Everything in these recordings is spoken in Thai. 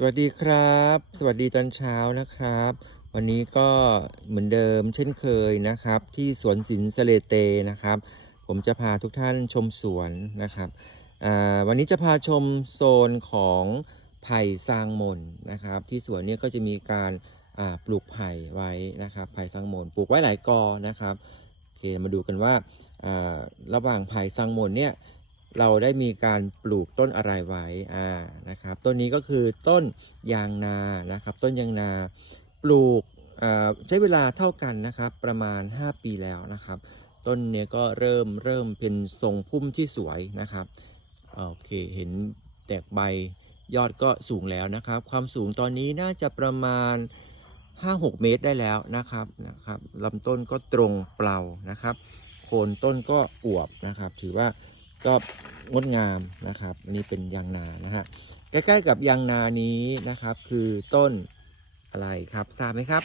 สวัสดีครับ สวัสดีตอนเช้านะครับ วันนี้ก็เหมือนเดิมเช่นเคยนะครับ ที่สวนสินสเลเตนะครับ ผมจะพาทุกท่านชมสวนนะครับวันนี้จะพาชมโซนของไผ่ซางมนนะครับ ที่สวนเนี้ก็จะมีการปลูกไผ่ไว้นะครับไผ่ซางมนปลูกไว้หลายกอนะครับโอเคมาดูกันว่าระหว่างไผ่ซางมนเนี่ย เราได้มีการปลูกต้นอะไรไว้อ่านะครับ ต้นนี้ก็คือต้นยางนานะครับ ต้นยางนาปลูกใช้เวลาเท่ากันนะครับ ประมาณ 5 ปีแล้วนะครับ ต้นเนี้ยก็เริ่มเริ่มเป็นทรงพุ่มที่สวยนะครับโอเคเห็นแตกใบยอดก็สูงแล้วนะครับ ความสูงตอนนี้น่าจะประมาณ 5-6 เมตรได้แล้วนะครับนะครับลำต้นก็ตรงเปล่านะครับ โคนต้นก็อวบนะครับ ถือว่า ก็งดงามนะครับ อันนี้เป็นยางนานะฮะใกล้ๆกับยางนานี้นะครับ คือต้นอะไรครับทราบไหมครับ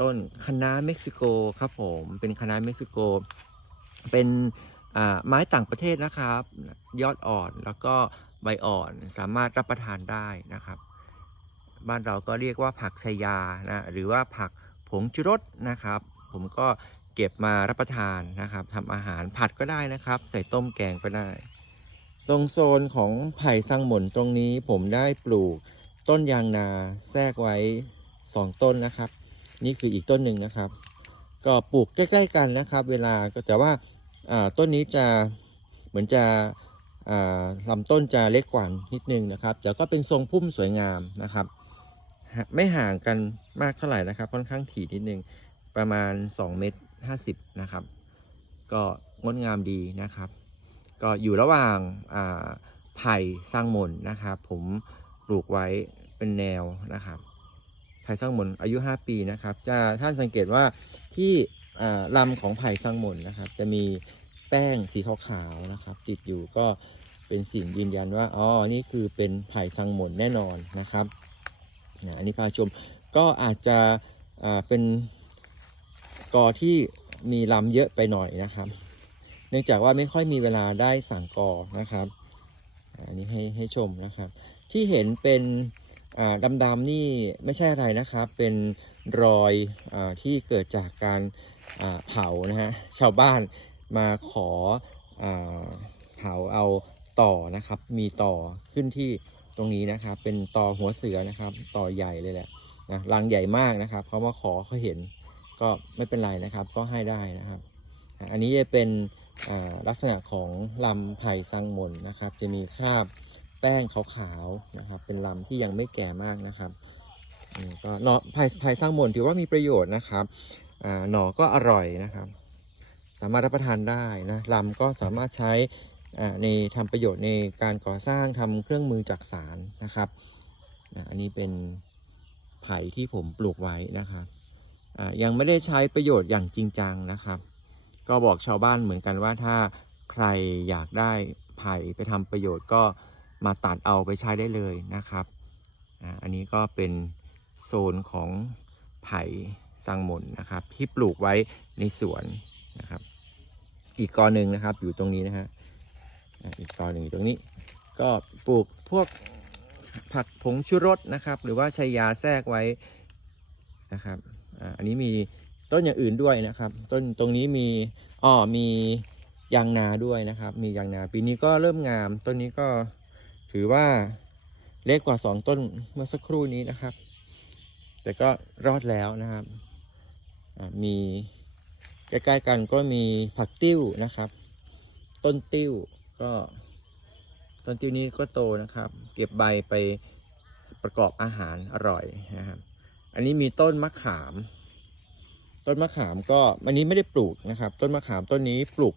ต้นคะน้าเม็กซิโกครับผมเป็นคะน้าเม็กซิโก เป็นอ่าไม้ต่างประเทศนะครับ ยอดอ่อนแล้วก็ใบอ่อนสามารถรับประทานได้นะครับ บ้านเราก็เรียกว่าผักชายานะหรือว่าผักผงชูรสนะครับ ผมก็ เก็บมารับประทานนะครับทำอาหารผัดก็ได้นะครับ ใส่ต้มแกงก็ได้ ตรงโซนของไผ่ซังหมนตรงนี้ผมได้ปลูกต้นยางนาแทรกไว้ 2 ต้นนะครับ นี่คืออีกต้นหนึ่งนะครับ ก็ปลูกใกล้ ๆ กันนะครับ เวลาก็แต่ว่าต้นนี้จะเหมือนจะลำต้นจะเล็กกว่านิดนึงนะครับแต่ก็เป็นทรงพุ่มสวยงามนะครับ ไม่ห่างกันมากเท่าไหร่นะครับ ค่อนข้างถี่นิดนึงประมาณ 2 เมตร 50 นะครับ ก็งดงามดีนะครับ ก็อยู่ระหว่างอ่าไผ่สร้างมนนะครับ ผมปลูกไว้เป็นแนวนะครับไผ่สร้างมนอายุ 5 ปีนะครับ จะท่านสังเกตว่าที่อ่าลำของไผ่สร้างมนนะครับ จะมีแป้งสีขาวๆนะครับ ติดอยู่ก็เป็นสิ่งยืนยันว่าอ๋อนี่คือเป็นไผ่สร้างมนแน่นอนนะครับนะอันนี้พาชมก็อาจจะอ่าเป็นกอที่ มีลำเยอะไปหน่อยนะครับ เนื่องจากว่าไม่ค่อยมีเวลาได้สั่งกอนะครับ อันนี้ให้ให้ชมนะครับ ที่เห็นเป็นอ่าดำๆนี่ไม่ใช่อะไรนะครับ เป็นรอยอที่เกิดจากการเผานะฮะชาวบ้านมาขออเผาเอาต่อนะครับ มีต่อขึ้นที่ตรงนี้นะครับ เป็นต่อหัวเสือนะครับ ต่อใหญ่เลยแหละนะรังใหญ่มากนะครับเขามาขอเขาเห็น ก็ไม่เป็นไรนะครับ ก็ให้ได้นะครับ อันนี้จะเป็นลักษณะของลำไผ่ซังมนนะครับ จะมีคราบแป้งขาวๆนะครับ เป็นลำที่ยังไม่แก่มากนะครับก็เนาะไผ่ไผ่ซังมนถือว่ามีประโยชน์นะครับหน่อก็อร่อยนะครับ สามารถรับประทานได้นะลำก็สามารถใช้ในทำประโยชน์ในการก่อสร้างทำเครื่องมือจักสารนะครับ อันนี้เป็นไผ่ที่ผมปลูกไว้นะครับ ยังไม่ได้ใช้ประโยชน์อย่างจริงจังนะครับ ก็บอกชาวบ้านเหมือนกันว่าถ้าใครอยากได้ไผ่ไปทำประโยชน์ก็มาตัดเอาไปใช้ได้เลยนะครับ อันนี้ก็เป็นโซนของไผ่สังหมนนะครับ ที่ปลูกไว้ในสวนนะครับ อีกกอหนึ่งนะครับอยู่ตรงนี้นะฮะอีกตอนหนึ่งอยู่ตรงนี้ ก็ปลูกพวกผักผงชูรสนะครับ หรือว่าชัยยาแทรกไว้นะครับ อันนี้มีต้นอย่างอื่นด้วยนะครับ ต้นตรงนี้มีอ้อมียางนาด้วยนะครับ มียางนาปีนี้ก็เริ่มงาม ต้นนี้ก็ถือว่าเล็กกว่าสองต้นเมื่อสักครู่นี้นะครับ แต่ก็รอดแล้วนะครับมีใกล้ๆกันก็มีผักติ้วนะครับ ต้นติ้วก็ต้นติ้วนี้ก็โตนะครับ เก็บใบไปประกอบอาหารอร่อยนะครับ อันนี้มีต้นมะขาม ต้นมะขามก็อันนี้ไม่ได้ปลูกนะครับ ต้นมะขามต้นนี้ปลูก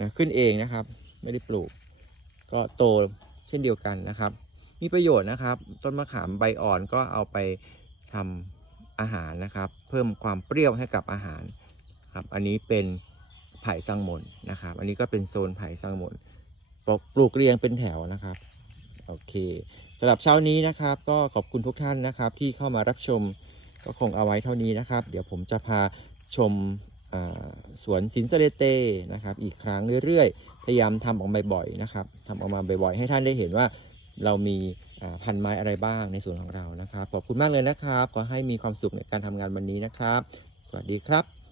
นะขึ้นเองนะครับ ไม่ได้ปลูก ก็โตเช่นเดียวกันนะครับ มีประโยชน์นะครับ ต้นมะขามใบอ่อนก็เอาไปทำอาหารนะครับ เพิ่มความเปรี้ยวให้กับอาหารครับ อันนี้เป็นไผ่สังมนนะครับ อันนี้ก็เป็นโซนไผ่สังมนปลูกเรียงเป็นแถวนะครับ โอเค สำหรับเช้านี้นะครับ ก็ขอบคุณทุกท่านนะครับ ที่เข้ามารับชมก็คงเอาไว้เท่านี้นะครับ เดี๋ยวผมจะพาชมสวนสินสเลเตนะครับ อีกครั้งเรื่อยๆ พยายามทำออกมาบ่อยๆนะครับทำออกมาบ่อยๆ ให้ท่านได้เห็นว่าเรามีพันไม้อะไรบ้างในสวนของเรานะครับ ขอบคุณมากเลยนะครับ ขอให้มีความสุขในการทำงานวันนี้นะครับ สวัสดีครับ